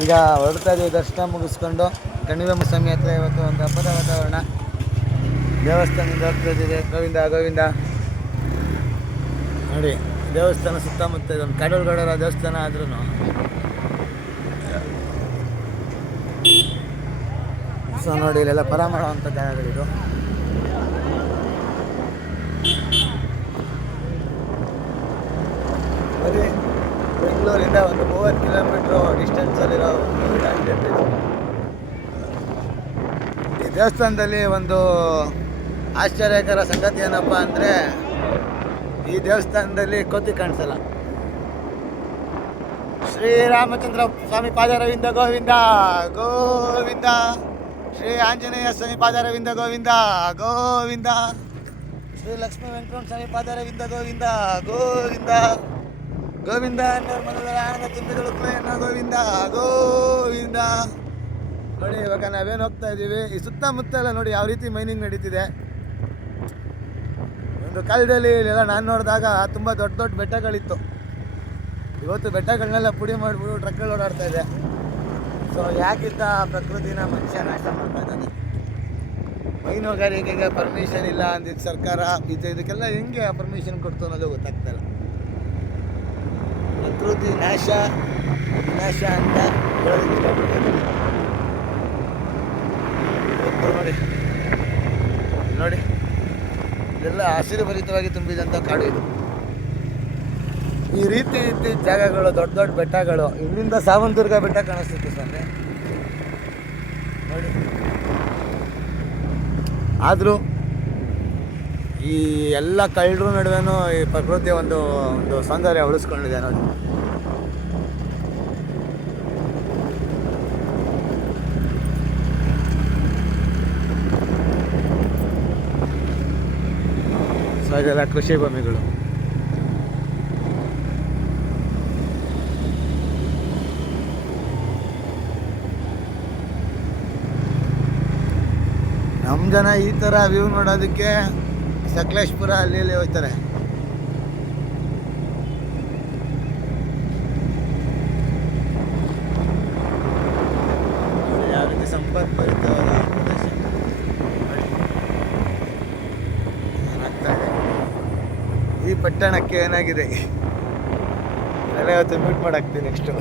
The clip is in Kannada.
ಈಗ ಹೊರಡ್ತಾ ಇದ್ದೀವಿ ದರ್ಶನ ಮುಗಿಸ್ಕೊಂಡು. ಕಣಿವೆ ಸ್ವಾಮಿ ಹತ್ರ ಇವತ್ತು ಒಂದು ಹಬ್ಬದ ವಾತಾವರಣ. ದೇವಸ್ಥಾನದಿಂದ ಹೋಗ್ತಾ ಇದ್ದೀವಿ. ಗೋವಿಂದ ಗೋವಿಂದ ನೋಡಿ, ದೇವಸ್ಥಾನ ಸುತ್ತಮುತ್ತ ಇದೊಂದು ಕಾಡೋಳಗಡರ ದೇವಸ್ಥಾನ ಆದ್ರೂ ಸೊ ನೋಡಿ, ಇಲ್ಲೆಲ್ಲ ಪರ ಮಾಡುವಂಥ ಜಾಗಗಳಿದು. ಬರೀ ಬೆಂಗಳೂರಿಂದ ಒಂದು 30 ಕಿಲೋಮೀಟ್ರು ಡಿಸ್ಟೆನ್ಸಲ್ಲಿರೋ ಈ ದೇವಸ್ಥಾನದಲ್ಲಿ ಒಂದು ಆಶ್ಚರ್ಯಕರ ಸಂಗತಿ ಏನಪ್ಪ ಅಂದರೆ, ಈ ದೇವಸ್ಥಾನದಲ್ಲಿ ಕೋತಿ ಕಾಣಿಸಲ್ಲ. ಶ್ರೀರಾಮಚಂದ್ರ ಸ್ವಾಮಿ ಪಾದಾರವಿಂದ ಗೋವಿಂದ ಗೋವಿಂದ, ಶ್ರೀ ಆಂಜನೇಯ ಸ್ವಾಮಿ ಪಾದಾರವಿಂದ ಗೋವಿಂದ ಗೋವಿಂದ, ಶ್ರೀ ಲಕ್ಷ್ಮೀ ವೆಂಕಟರಮಣ ಸ್ವಾಮಿ ಪಾದಾರವಿಂದ ಗೋವಿಂದ ಗೋವಿಂದ ಗೋವಿಂದ. ಅನ್ನೋರು ಮನದ ಆನಂದ ತುಂಬಿದಳು ಗೋವಿಂದ ಗೋವಿಂದ. ನೋಡಿ, ಇವಾಗ ನಾವೇನು ಹೋಗ್ತಾ ಇದ್ದೀವಿ, ಈ ಸುತ್ತಮುತ್ತ ಎಲ್ಲ ನೋಡಿ ಯಾವ ರೀತಿ ಮೈನಿಂಗ್ ನಡೀತಿದೆ. ಒಂದು ಕಾಲದಲ್ಲಿ ಇಲ್ಲೆಲ್ಲ ನಾನು ನೋಡಿದಾಗ ತುಂಬ ದೊಡ್ಡ ದೊಡ್ಡ ಬೆಟ್ಟಗಳಿತ್ತು. ಇವತ್ತು ಬೆಟ್ಟಗಳನ್ನೆಲ್ಲ ಪುಡಿ ಮಾಡಿಬಿಟ್ಟು ಟ್ರಕ್ಗಳು ಓಡಾಡ್ತಾ ಇದೆ. ಸೊ ಯಾಕಿಂತ ಪ್ರಕೃತಿನ ಮನುಷ್ಯ ನಾಶ ಮಾಡ್ತಾ ಇದ್ದಾನೆ. ಮೈನುಗಾರಿಕೆಗೆ ಪರ್ಮಿಷನ್ ಇಲ್ಲ ಅಂದಿದ್ದು ಸರ್ಕಾರ, ಇದಕ್ಕೆಲ್ಲ ಹೆಂಗೆ ಪರ್ಮಿಷನ್ ಕೊಡ್ತು ಅನ್ನೋದು ಗೊತ್ತಾಗ್ತಾಯಿಲ್ಲ. ಪ್ರಕೃತಿ ನಾಶ ವಿನಾಶ ಅಂತ ಹೇಳೋದಕ್ಕೆ ಇಷ್ಟಪಡ್ತೀನಿ. ನೋಡಿ ನೋಡಿ, ಇದೆಲ್ಲ ಹಸಿರುಭರಿತವಾಗಿ ತುಂಬಿದಂಥ ಕಾಡು ಇದು. ಈ ರೀತಿ ಜಾಗಗಳು, ದೊಡ್ಡ ದೊಡ್ಡ ಬೆಟ್ಟಗಳು. ಇಲ್ಲಿಂದ ಸಾವಂತದುರ್ಗ ಬೆಟ್ಟ ಕಾಣಿಸ್ತಿತ್ತು ಸ್ವಾಮಿ ನೋಡಿ. ಆದರೂ ಈ ಎಲ್ಲ ಕಳ್ಳರ ನಡುವೆನೂ ಈ ಪ್ರಕೃತಿ ಒಂದು ಸೌಂದರ್ಯ ಉಳಿಸ್ಕೊಂಡಿದೆ ನೋಡಿ. ಸೊ ಇದೆಲ್ಲ ಕೃಷಿ ಭೂಮಿಗಳು. ನಮ್ಮ ಜನ ಈ ಥರ ವ್ಯೂ ನೋಡೋದಕ್ಕೆ ಸಕಲೇಶ್ಪುರ ಅಲ್ಲಿ ಹೋಗ್ತಾರೆ. ಯಾವ ರೀತಿ ಸಂಪತ್ತು ಬರೀತಾವಲ್ಲ ಪ್ರದೇಶ ಏನಾಗ್ತಾ ಇದೆ ಈ ಪಟ್ಟಣಕ್ಕೆ, ಏನಾಗಿದೆ ಎಲ್ಲ ಇವತ್ತು ಮೀಟ್ ಮಾಡಾಕ್ತೀನಿ ನೆಕ್ಸ್ಟು.